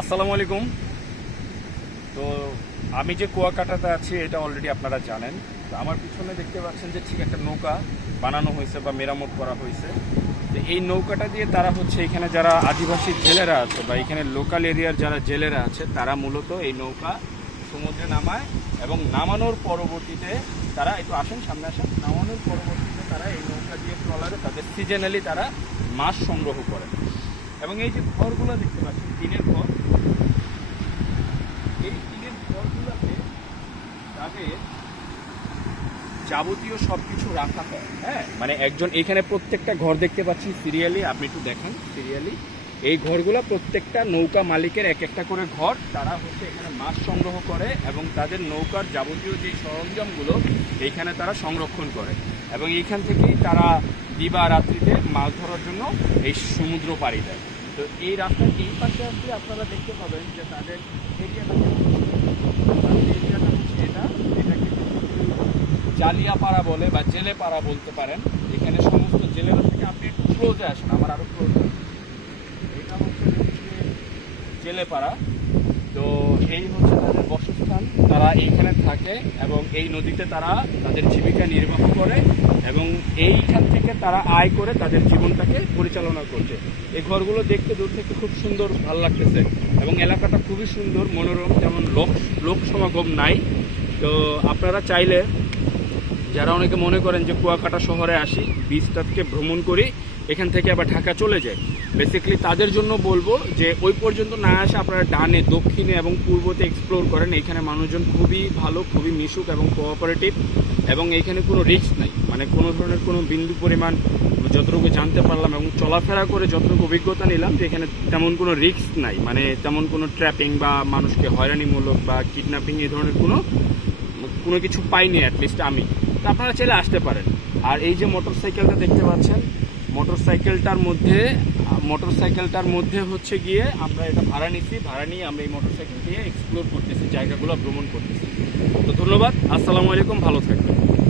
আসসালামু আলাইকুম। তো আমি যে কুয়াকাটাতে আছি, এটা অলরেডি আপনারা জানেন। তো আমার পিছনে দেখতে পাচ্ছেন যে ঠিক একটা নৌকা বানানো হয়েছে বা মেরামত করা হয়েছে। তো এই নৌকাটা দিয়ে তারা হচ্ছে এখানে যারা আদিবাসী জেলেরা আছে বা এখানে লোকাল এরিয়ার যারা জেলেরা আছে, তারা মূলত এই নৌকা সমুদ্রে নামায় এবং নামানোর পরবর্তীতে তারা একটু আসেন, সামনে আসেন। নামানোর পরবর্তীতে তারা এই নৌকা দিয়ে ট্রলারে তাদের সিজনালি তারা মাছ সংগ্রহ করে। এবং এই যে ঘরগুলো দেখতে পাচ্ছেন, টিনের ঘর। এই টিনের ঘরগুলোতে তাদের যাবতীয় সব কিছু রাখা হয় হ্যাঁ? মানে একজন এখানে প্রত্যেকটা ঘর দেখতে পাচ্ছি, সিরিয়ালি, আপনি একটু দেখান, সিরিয়ালি। এই ঘরগুলো প্রত্যেকটা নৌকা মালিকের এক একটা করে ঘর, তারা হচ্ছে এখানে মাছ সংগ্রহ করে এবং তাদের নৌকার যাবতীয় যে সরঞ্জামগুলো, এইখানে তারা সংরক্ষণ করে। এবং এইখান থেকেই তারা দিবা রাত্রিতে মাছ ধরার জন্য এই সমুদ্র পাড়ি দেয়। তো এই রাস্তার এই পাশে আসলে আপনারা দেখতে পাবেন যে তাদের জালিয়াপাড়া বলে বা জেলে পাড়া বলতে পারেন। এখানে সমস্ত জেলেরা থেকে আপনি একটু ক্লোজে আসেন, আমার আরও ক্লোজ এটা হচ্ছে যে জেলে পাড়া তো এই হচ্ছে তাদের বসস্থান। তারা এইখানে থাকে এবং এই নদীতে তারা তাদের জীবিকা নির্বাহ করে এবং এইখান থেকে তারা আয় করে তাদের জীবনটাকে পরিচালনা করছে। এই ঘরগুলো দেখতে দূর থেকে খুব সুন্দর ভালো লাগতেছে এবং এলাকাটা খুবই সুন্দর, মনোরম, যেমন লোক লোক সমাগম নাই। তো আপনারা চাইলে, যারা অনেকে মনে করেন যে কুয়াকাটা শহরে আসি বিচটা থেকে ভ্রমণ করি এখান থেকে আবার ঢাকা চলে যায়। বেসিক্যালি তাদের জন্য বলব যে ওই পর্যন্ত না আসে আপনারা ডানে, দক্ষিণে এবং পূর্বতে এক্সপ্লোর করেন। এখানে মানুষজন খুবই ভালো, খুবই মিশুক এবং কোঅপারেটিভ এবং এখানে কোনো রিস্ক নাই। মানে কোনো ধরনের কোনো বিন্দু পরিমাণ যতটুকু জানতে পারলাম এবং চলাফেরা করে যতটুকু অভিজ্ঞতা নিলাম যে এখানে তেমন কোনো রিস্ক নাই। মানে তেমন কোনো ট্র্যাপিং বা মানুষকে হয়রানিমূলক বা কিডন্যাপিং এই ধরনের কোনো কোনো কিছু পাইনি অ্যাটলিস্ট আমি। তা আপনারা চাইলে আসতে পারেন। আর এই যে মোটর সাইকেলটা দেখতে পাচ্ছেন মোটর সাইকেলটার মধ্যে, মোটরসাইকেলটার মধ্যে হচ্ছে গিয়ে আমরা এটা ভাড়া নিচ্ছি ভাড়া নিয়ে আমরা এই মোটরসাইকেল দিয়ে এক্সপ্লোর করতেছি, জায়গাগুলো ভ্রমণ করতেছি। তো ধন্যবাদ, আসসালামু আলাইকুম, ভালো থাকবেন।